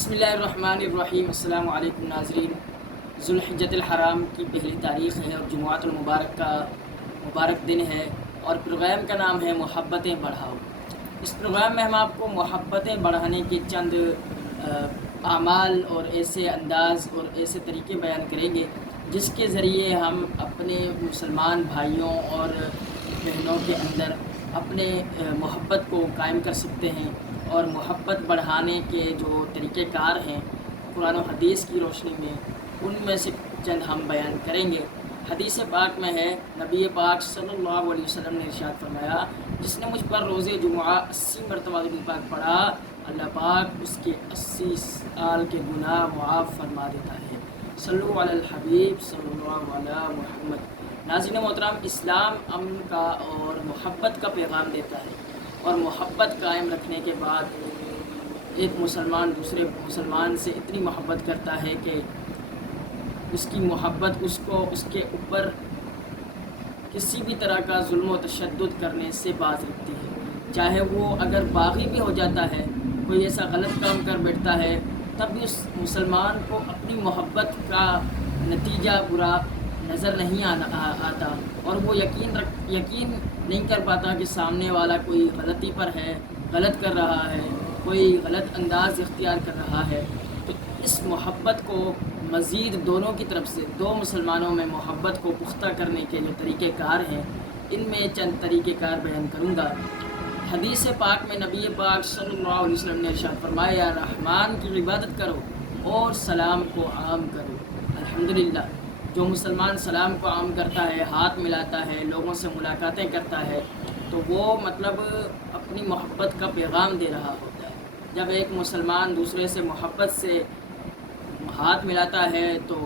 بسم اللہ الرحمن الرحیم۔ السلام علیکم ناظرین۔ ذوالحجۃ الحرام کی پہلی تاریخ ہے اور جمعۃ المبارک کا مبارک دن ہے، اور پروگرام کا نام ہے محبتیں بڑھاؤ۔ اس پروگرام میں ہم آپ کو محبتیں بڑھانے کے چند اعمال اور ایسے انداز اور ایسے طریقے بیان کریں گے جس کے ذریعے ہم اپنے مسلمان بھائیوں اور بہنوں کے اندر اپنے محبت کو قائم کر سکتے ہیں، اور محبت بڑھانے کے جو طریقہ کار ہیں قرآن و حدیث کی روشنی میں، ان میں سے چند ہم بیان کریں گے۔ حدیث پاک میں ہے، نبی پاک صلی اللہ علیہ وسلم نے ارشاد فرمایا، جس نے مجھ پر روز جمعہ 80 مرتبہ درود پاک پڑھا، اللہ پاک اس کے 80 سال کے گناہ معاف فرما دیتا ہے۔ صلو علی الحبیب صلی اللہ علیہ محمد۔ ناظرین محترم، اسلام امن کا اور محبت کا پیغام دیتا ہے، اور محبت قائم رکھنے کے بعد ایک مسلمان دوسرے مسلمان سے اتنی محبت کرتا ہے کہ اس کی محبت اس کو اس کے اوپر کسی بھی طرح کا ظلم و تشدد کرنے سے باز رکھتی ہے، چاہے وہ اگر باغی بھی ہو جاتا ہے، کوئی ایسا غلط کام کر بیٹھتا ہے، تب بھی اس مسلمان کو اپنی محبت کا نتیجہ برا نظر نہیں آتا، اور وہ یقین نہیں کر پاتا کہ سامنے والا کوئی غلطی پر ہے، غلط کر رہا ہے، کوئی غلط انداز اختیار کر رہا ہے۔ تو اس محبت کو مزید دونوں کی طرف سے، دو مسلمانوں میں محبت کو پختہ کرنے کے جو طریقہ کار ہیں، ان میں چند طریقہ کار بیان کروں گا۔ حدیث پاک میں نبی پاک صلی اللہ علیہ وسلم نے ارشاد فرمایا، رحمان کی عبادت کرو اور سلام کو عام کرو۔ الحمدللہ، جو مسلمان سلام کو عام کرتا ہے، ہاتھ ملاتا ہے، لوگوں سے ملاقاتیں کرتا ہے، تو وہ مطلب اپنی محبت کا پیغام دے رہا ہوتا ہے۔ جب ایک مسلمان دوسرے سے محبت سے ہاتھ ملاتا ہے تو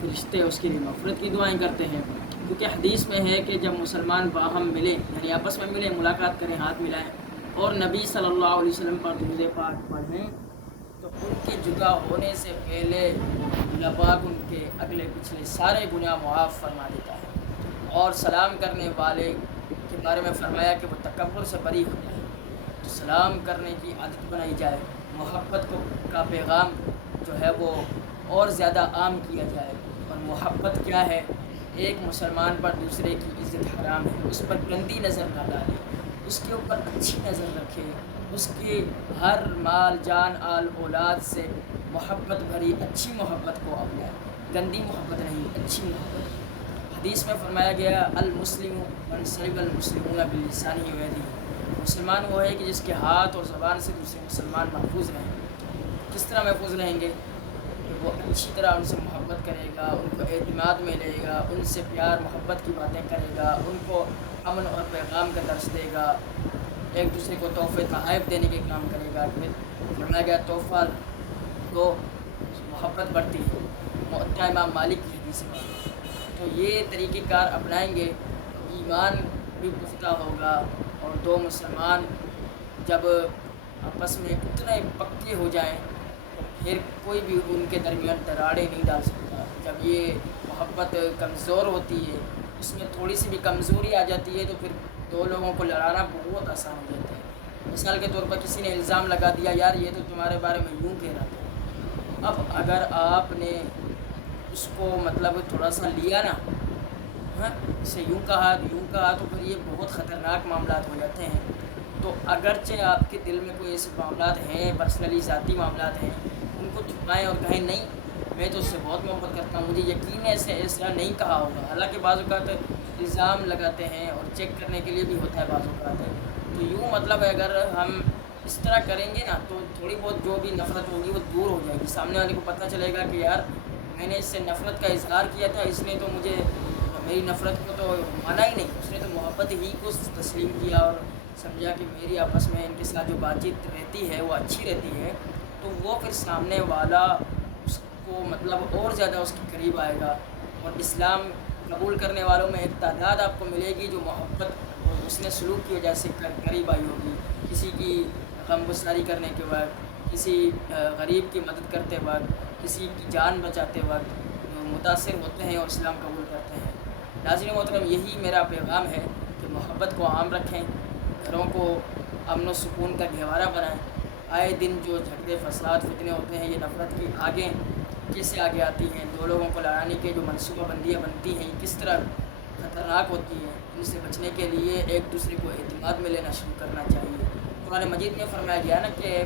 فرشتے اس کے لیے مغفرت کی دعائیں کرتے ہیں، کیونکہ حدیث میں ہے کہ جب مسلمان باہم ملیں، یعنی آپس میں ملیں، ملاقات کریں، ہاتھ ملائیں اور نبی صلی اللہ علیہ وسلم پر درود پاک پڑھیں، تو ان کے جدا ہونے سے پہلے اللہ پاک ان کے اگلے پچھلے سارے گناہ معاف فرما دیتا ہے۔ اور سلام کرنے والے کے بارے میں فرمایا کہ وہ تکبر سے بری ہو جائے، تو سلام کرنے کی عادت بنائی جائے، محبت کا پیغام جو ہے وہ اور زیادہ عام کیا جائے۔ اور محبت کیا ہے؟ ایک مسلمان پر دوسرے کی عزت حرام ہے، اس پر گندی نظر نہ ڈالے، اس کے اوپر اچھی نظر رکھے، اس کی ہر مال جان آل اولاد سے محبت بھری اچھی محبت کو اپنائے، گندی محبت نہیں، اچھی محبت۔ حدیث میں فرمایا گیا، المسلم من سلم المسلمون بلسانہ و یدہ۔ مسلمان وہ ہے کہ جس کے ہاتھ اور زبان سے دوسرے مسلمان محفوظ رہیں۔ کس طرح محفوظ رہیں گے؟ کہ وہ اچھی طرح ان سے محبت کرے گا، ان کو اعتماد میں لے گا، ان سے پیار محبت کی باتیں کرے گا، ان کو امن اور پیغام کا درس دے گا، ایک دوسرے کو تحفے تحائف دینے کے کام کرے گا۔ فرمایا گیا، تحفہ تو محبت بڑھتی ہے، موطا امام مالک کی حدیث ہے۔ تو یہ طریقہ کار اپنائیں گے، ایمان بھی پختہ ہوگا، اور دو مسلمان جب آپس میں اتنے پکے ہو جائیں تو پھر کوئی بھی ان کے درمیان دراڑیں نہیں ڈال سکتا۔ جب یہ محبت کمزور ہوتی ہے، اس میں تھوڑی سی بھی کمزوری آ جاتی ہے، تو پھر دو لوگوں کو لڑانا بہت آسان ہو جاتا ہے۔ مثال کے طور پر کسی نے الزام لگا دیا، یار یہ تو تمہارے بارے میں یوں کہہ رہا تھا۔ اب اگر آپ نے اس کو مطلب تھوڑا سا لیا نا، اسے یوں کہا تو پھر یہ بہت خطرناک معاملات ہو جاتے ہیں۔ تو اگرچہ آپ کے دل میں کوئی ایسے معاملات ہیں، پرسنلی ذاتی معاملات ہیں، ان کو چھپائیں اور کہیں نہیں، میں تو اس سے بہت محبت کرتا ہوں، مجھے یقین ہے ایسا نہیں کہا ہوگا۔ حالانکہ بعض اوقات الزام لگاتے ہیں اور چیک کرنے کے لیے بھی ہوتا ہے بعض اوقات ہے۔ تو یوں مطلب اگر ہم اس طرح کریں گے نا، تو تھوڑی بہت جو بھی نفرت ہوگی وہ دور ہو جائے گی۔ سامنے والے کو پتہ چلے گا کہ یار میں نے اس سے نفرت کا اظہار کیا تھا، اس نے تو مجھے میری نفرت کو تو مانا ہی نہیں، اس نے تو محبت ہی کو تسلیم کیا اور سمجھا کہ میری آپس میں ان کے ساتھ جو بات چیت رہتی ہے وہ اچھی رہتی ہے، تو وہ پھر سامنے والا اس کو مطلب اور زیادہ اس کے قریب آئے گا۔ اور اسلام قبول کرنے والوں میں ایک تعداد آپ کو ملے گی جو محبت اور حسن سلوک کی وجہ سے قریب آئی ہوگی۔ کسی کی غم گساری کرنے کے وقت، کسی غریب کی مدد کرتے وقت، کسی کی جان بچاتے وقت متاثر ہوتے ہیں اور اسلام قبول کرتے ہیں۔ ناظرین محترم، یہی میرا پیغام ہے کہ محبت کو عام رکھیں، گھروں کو امن و سکون کا گہوارہ بنائیں، آئے دن جو جھگڑے فساد فتنے ہوتے ہیں، یہ نفرت کی آگیں کیسے آگے آتی ہیں، دو لوگوں کو لڑانے کے جو منصوبہ بندیاں بنتی ہیں یہ کس طرح خطرناک ہوتی ہیں، ان سے بچنے کے لیے ایک دوسرے کو اعتماد میں لینا شروع کرنا چاہیے۔ قرآن مجید میں فرمایا گیا نا کہ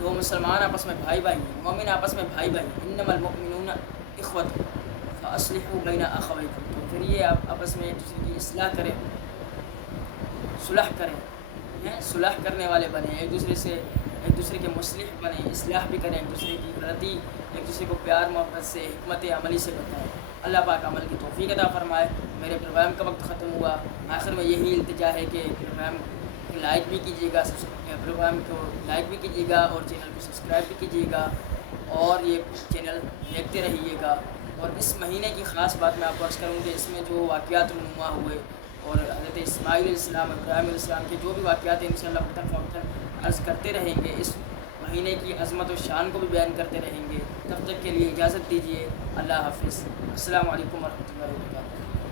دو مسلمان آپس میں بھائی بھائی ہیں، مومن آپس میں بھائی بھائی، انما المؤمنون اخوۃ فاصلحوا بین اخویکم، تو پھر یہ آپ آپس میں ایک دوسرے کی اصلاح کریں، صلح کریں، صلح کرنے والے بنیں، ایک دوسرے کے مصلح بنیں، اصلاح بھی کریں، ایک دوسرے کی غلطی ایک دوسرے کو پیار محبت سے حکمت عملی سے بتائیں۔ اللہ پاک عمل کی توفیق عطا فرمائے۔ میرے پروگرام کا وقت ختم ہوا، آخر میں یہی التجا ہے کہ پروگرام کو لائک بھی کیجیے گا، پروگرام کو لائک بھی کیجیے گا اور چینل کو سبسکرائب بھی کیجیے گا اور یہ چینل دیکھتے رہیے گا۔ اور اس مہینے کی خاص بات میں آپ کو عرض کروں کہ اس میں جو واقعات رونما ہوئے اور حضرت اسماعیل علیہ السلام، ابراہیم علیہ السلام کے جو بھی واقعات ہیں انشاءاللہ وقتاً فوقتاً عرض کرتے رہیں گے، اس مہینے کی عظمت و شان کو بھی بیان کرتے رہیں گے۔ تب تک کے لیے اجازت دیجیے، اللہ حافظ، السلام علیکم ورحمۃ اللہ وبرکاتہ۔